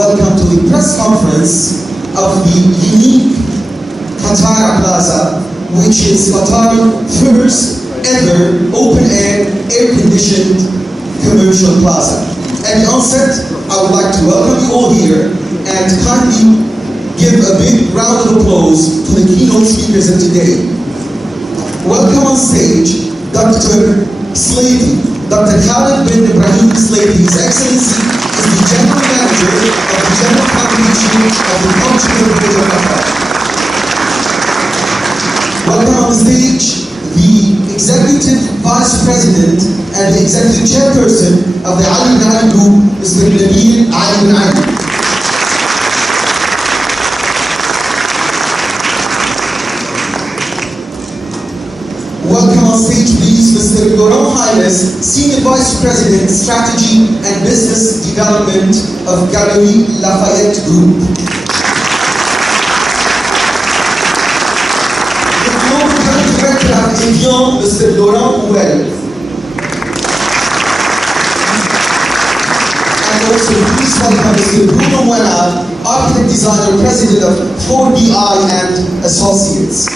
welcome to the press conference of the unique Qatar Plaza, which is Qatar's first ever open-air, air-conditioned commercial plaza. At the onset, I would like to welcome you all here and kindly give a big round of applause to the keynote speakers of today. Welcome on stage, Dr. Slaty, Dr. Khalid bin Ibrahim Slaty. His Excellency is the General Manager of the General Foundation of the Cultural Village of Qatar. Welcome on stage, the Executive Vice President and the Executive Chairperson of the Ali bin Ali Group, Mr. Nabil Ali bin Ali. Welcome on stage, please, Mr. Laurent Hayles, Senior Vice President, Strategy and Business Development of Galeries Lafayette Group. The Global Director of Evian, Mr. Laurent Houel. And also, please welcome Mr. Bruno Moinard, Architect Designer, President of 4BI and Associates.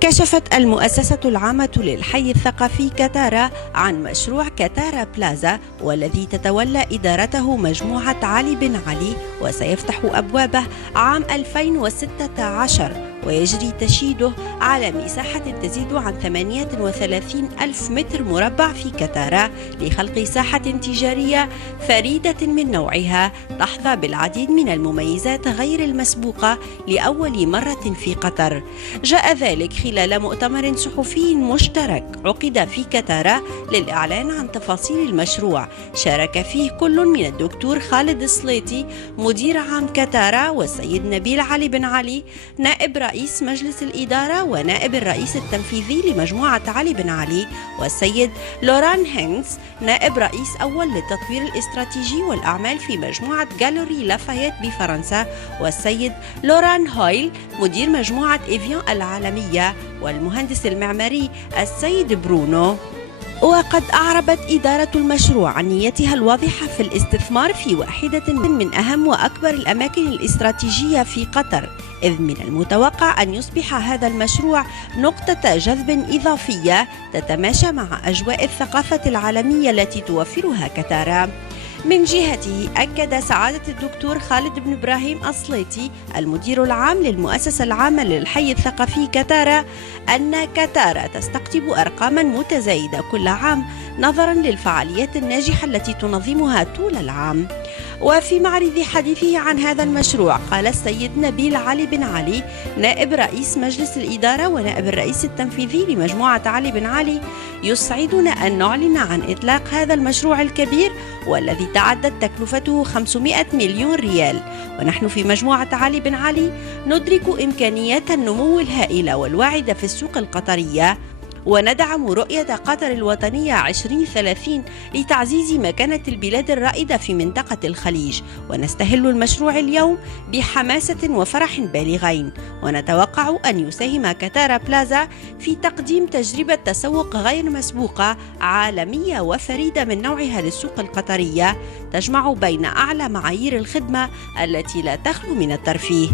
كشفت المؤسسة العامة للحي الثقافي كتارا عن مشروع كتارا بلازا، والذي تتولى إدارته مجموعة علي بن علي، وسيفتح أبوابه عام 2016، ويجري تشييده على مساحة تزيد عن 38 ألف متر مربع في كتارا، لخلق ساحة تجارية فريدة من نوعها تحظى بالعديد من المميزات غير المسبوقة لأول مرة في قطر. جاء ذلك خلال مؤتمر صحفي مشترك عقد في كتارا للإعلان عن تفاصيل المشروع، شارك فيه كل من الدكتور خالد السليطي مدير عام كتارا، والسيد نبيل علي بن علي نائب رئيس مجلس الإدارة ونائب الرئيس التنفيذي لمجموعة علي بن علي، والسيد لوران هينغز نائب رئيس أول للتطوير الاستراتيجي والأعمال في مجموعة جاليري لافايت بفرنسا، والسيد لوران هويل مدير مجموعة إيفيان العالمية، والمهندس المعماري السيد برونو. وقد أعربت إدارة المشروع عن نيتها الواضحة في الاستثمار في واحدة من أهم وأكبر الأماكن الاستراتيجية في قطر، إذ من المتوقع أن يصبح هذا المشروع نقطة جذب إضافية تتماشى مع أجواء الثقافة العالمية التي توفرها كتارا. من جهته أكد سعادة الدكتور خالد بن إبراهيم السليطي المدير العام للمؤسسة العامة للحي الثقافي كتارا أن كتارا تستقطب أرقاما متزايدة كل عام نظرا للفعاليات الناجحة التي تنظمها طول العام. وفي معرض حديثه عن هذا المشروع قال السيد نبيل علي بن علي نائب رئيس مجلس الإدارة ونائب الرئيس التنفيذي لمجموعة علي بن علي: يسعدنا أن نعلن عن إطلاق هذا المشروع الكبير والذي تعدت تكلفته 500 مليون ريال، ونحن في مجموعة علي بن علي ندرك إمكانيات النمو الهائلة والواعدة في السوق القطرية، وندعم رؤية قطر الوطنية 2030 لتعزيز مكانة البلاد الرائدة في منطقة الخليج، ونستهل المشروع اليوم بحماسة وفرح بالغين، ونتوقع أن يساهم كتارا بلازا في تقديم تجربة تسوق غير مسبوقة عالمية وفريدة من نوعها للسوق القطرية، تجمع بين أعلى معايير الخدمة التي لا تخلو من الترفيه.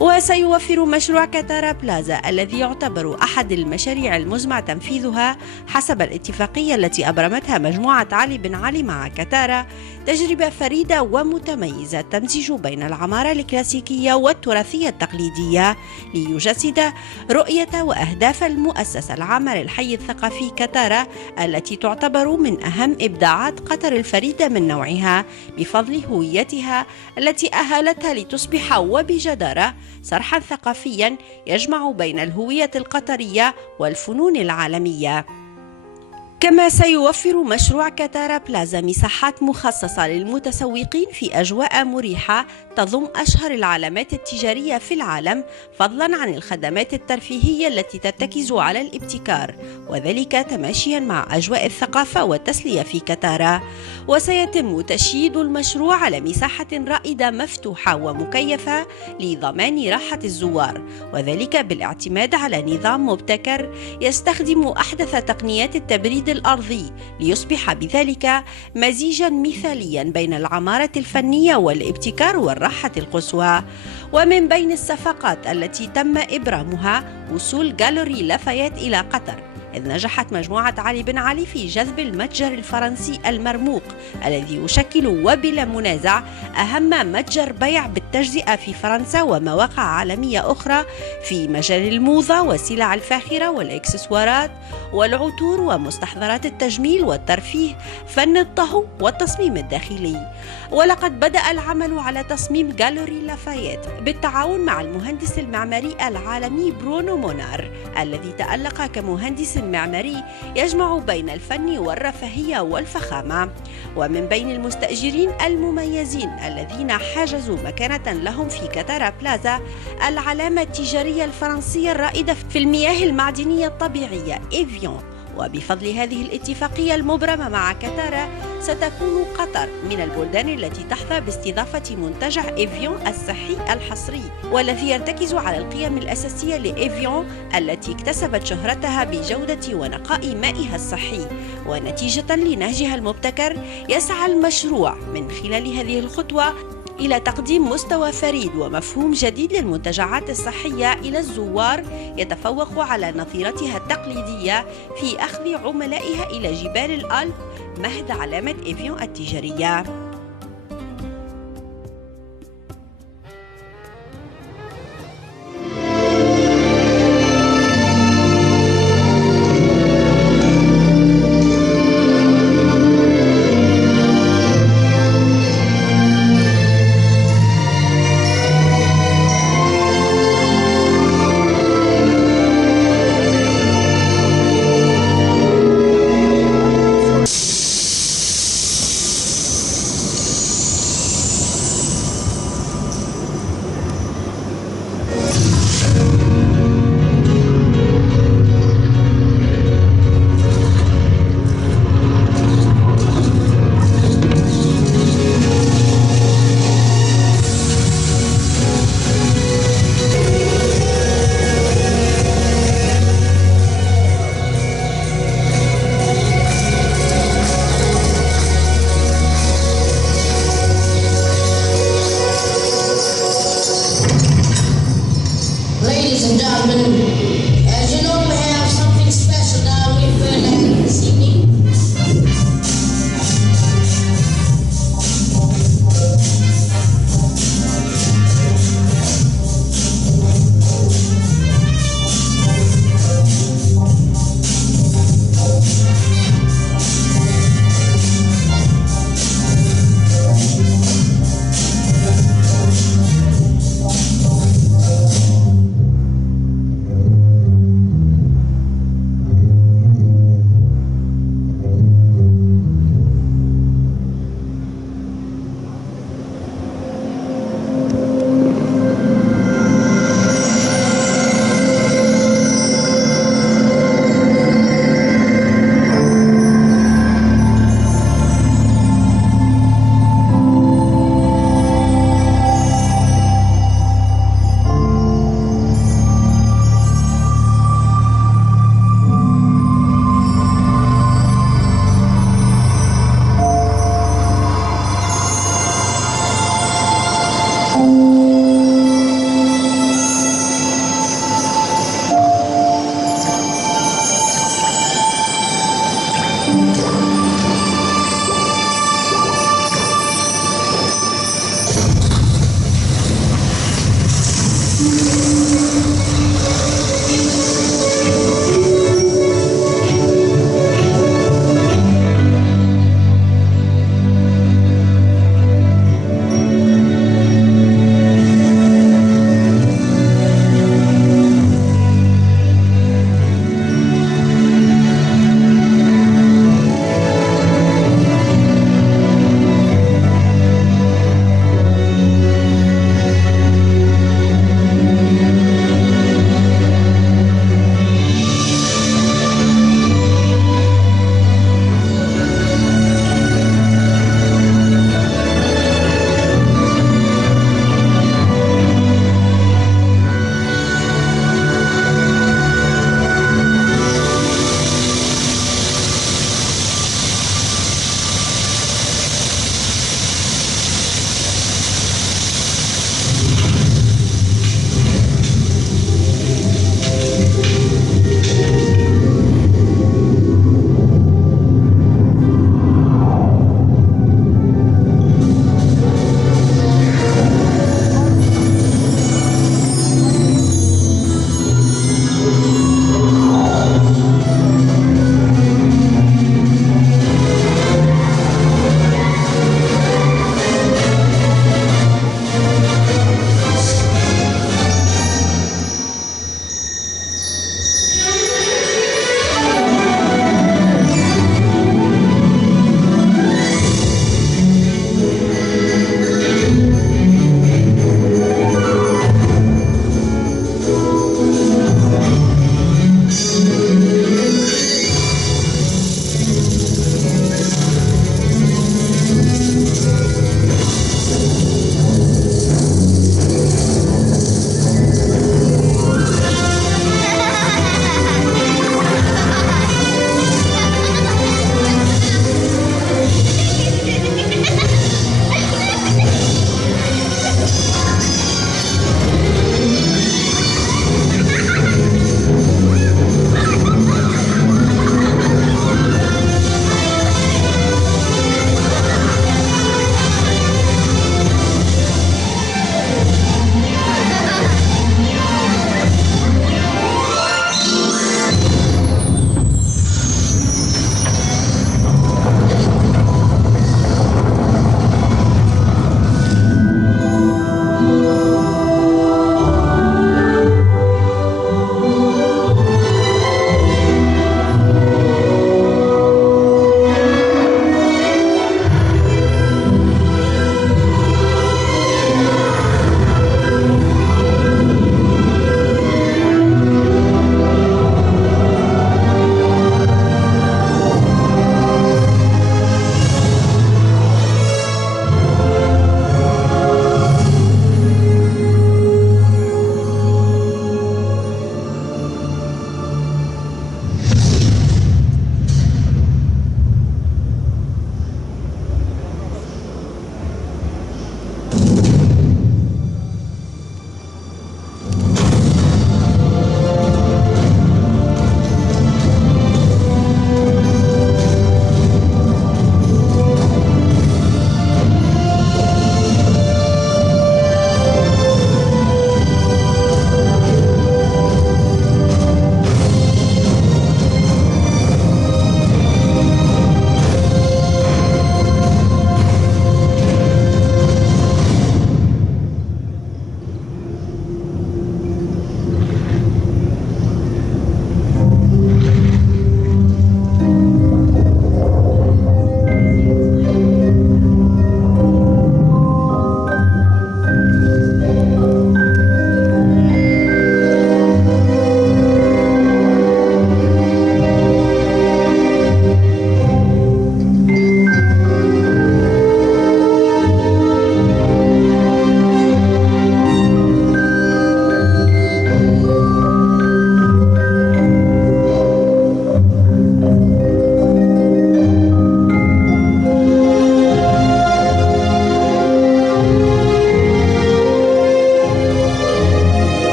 وسيوفر مشروع كتارا بلازا الذي يعتبر أحد المشاريع المزمع تنفيذها حسب الاتفاقية التي أبرمتها مجموعة علي بن علي مع كتارا تجربة فريدة ومتميزة تمزج بين العمارة الكلاسيكية والتراثية التقليدية، ليجسد رؤية وأهداف المؤسسة العامة للحي الثقافي كتارا التي تعتبر من أهم إبداعات قطر الفريدة من نوعها، بفضل هويتها التي أهلتها لتصبح وبجدارة صرحا ثقافيا يجمع بين الهوية القطرية والفنون العالمية. كما سيوفر مشروع كتارا بلازا مساحات مخصصة للمتسوقين في أجواء مريحة تضم أشهر العلامات التجارية في العالم، فضلا عن الخدمات الترفيهية التي ترتكز على الابتكار، وذلك تماشيا مع أجواء الثقافة والتسلية في كتارا. وسيتم تشييد المشروع على مساحة رائدة مفتوحة ومكيفة لضمان راحة الزوار، وذلك بالاعتماد على نظام مبتكر يستخدم أحدث تقنيات التبريد التجسيد الأرضي ليصبح بذلك مزيجا مثاليا بين العمارة الفنية والابتكار والراحة القصوى. ومن بين الصفقات التي تم إبرامها وصول جاليري لافايت إلى قطر، إذ نجحت مجموعة علي بن علي في جذب المتجر الفرنسي المرموق الذي يشكل وبلا منازع أهم متجر بيع بالتجزئة في فرنسا ومواقع عالمية أخرى في مجال الموضة والسلع الفاخرة والإكسسوارات والعطور ومستحضرات التجميل والترفيه، فن الطهو والتصميم الداخلي. ولقد بدأ العمل على تصميم جاليري لافايت بالتعاون مع المهندس المعماري العالمي برونو مونار، الذي تألق كمهندس معماري يجمع بين الفن والرفاهية والفخامة. ومن بين المستأجرين المميزين الذين حجزوا مكانة لهم في كاتارا بلازا العلامة التجارية الفرنسية الرائدة في المياه المعدنية الطبيعية إيفيون. وبفضل هذه الاتفاقية المبرمة مع كاتارا ستكون قطر من البلدان التي تحظى باستضافة منتجع إيفيون الصحي الحصري، والذي يرتكز على القيم الأساسية لإيفيون التي اكتسبت شهرتها بجودة ونقاء مائها الصحي. ونتيجة لنهجها المبتكر يسعى المشروع من خلال هذه الخطوة إلى تقديم مستوى فريد ومفهوم جديد للمنتجعات الصحية إلى الزوار يتفوق على نظيرتها التقليدية في أخذ عملائها إلى جبال الألب مهد علامة إيفيون التجارية. Ladies and gentlemen, as you know, we have something special down here for this evening.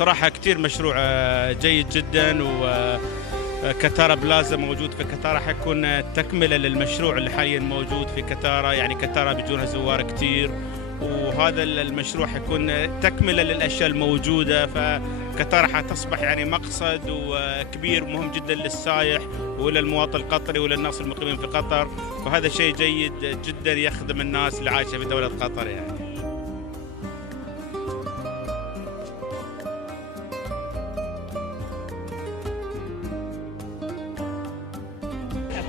صراحة كتير مشروع جيد جدا، وكتارا بلازا موجود في كتارا حيكون تكملة للمشروع اللي حاليا موجود في كتارا. يعني كتارا بيجونها زوار كتير، وهذا المشروع حيكون تكملة للأشياء الموجودة، فكتارا حتصبح يعني مقصد وكبير مهم جدا للسائح وللمواطن القطري وللناس المقيمين في قطر، فهذا شيء جيد جدا يخدم الناس اللي عايشة في دولة قطر يعني.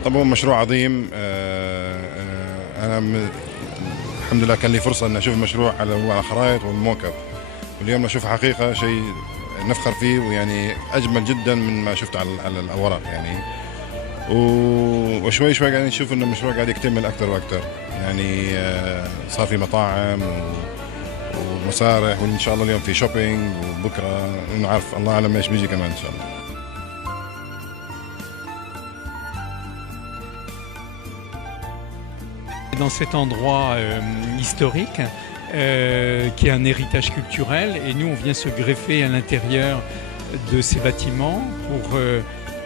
طبعا مشروع عظيم. أنا الحمد لله كان لي فرصة أن أشوف المشروع على خرائط والموكب، واليوم نشوف حقيقة شيء نفخر فيه، ويعني أجمل جدا من ما شفت على الأوراق يعني. وشوي شوي قاعدين نشوف أن المشروع قاعد يكتمل أكثر وأكثر يعني. صار في مطاعم ومسارح، وإن شاء الله اليوم في شوبينج، وبكرة نعرف الله أعلم إيش بيجي كمان إن شاء الله. Dans cet endroit historique qui est un héritage culturel, et nous on vient se greffer à l'intérieur de ces bâtiments pour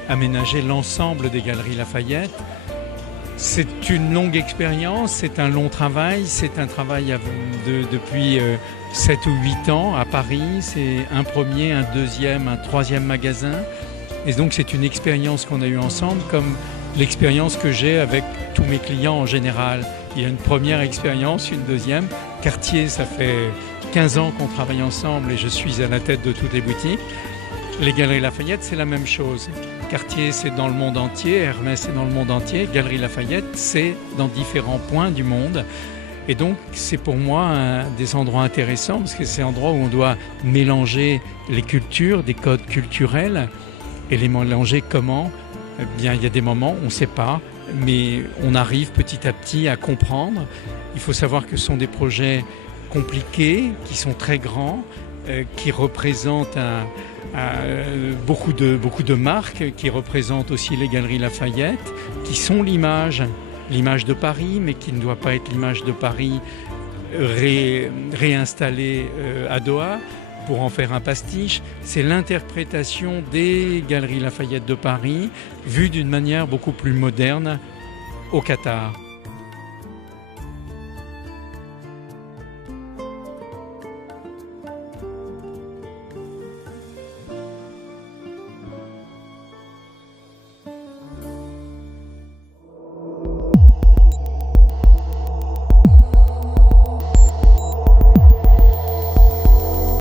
aménager l'ensemble des Galeries Lafayette. C'est une longue expérience, c'est un long travail, c'est un travail depuis 7 ou 8 ans à Paris. C'est un premier, un deuxième, un troisième magasin, et donc c'est une expérience qu'on a eue ensemble, comme l'expérience que j'ai avec tous mes clients en général. Il y a une première expérience, une deuxième. Cartier, ça fait 15 ans qu'on travaille ensemble et je suis à la tête de toutes les boutiques. Les Galeries Lafayette, c'est la même chose. Cartier, c'est dans le monde entier. Hermès, c'est dans le monde entier. Galeries Lafayette, c'est dans différents points du monde. Et donc, c'est pour moi des endroits intéressants, parce que c'est un endroit où on doit mélanger les cultures, des codes culturels, et les mélanger comment ? Eh bien, il y a des moments où on ne sait pas, mais on arrive petit à petit à comprendre. Il faut savoir que ce sont des projets compliqués, qui sont très grands, qui représentent beaucoup de marques, qui représentent aussi les Galeries Lafayette, qui sont l'image de Paris, mais qui ne doit pas être l'image de Paris réinstallée à Doha pour en faire un pastiche. C'est l'interprétation des Galeries Lafayette de Paris vue d'une manière beaucoup plus moderne au Qatar.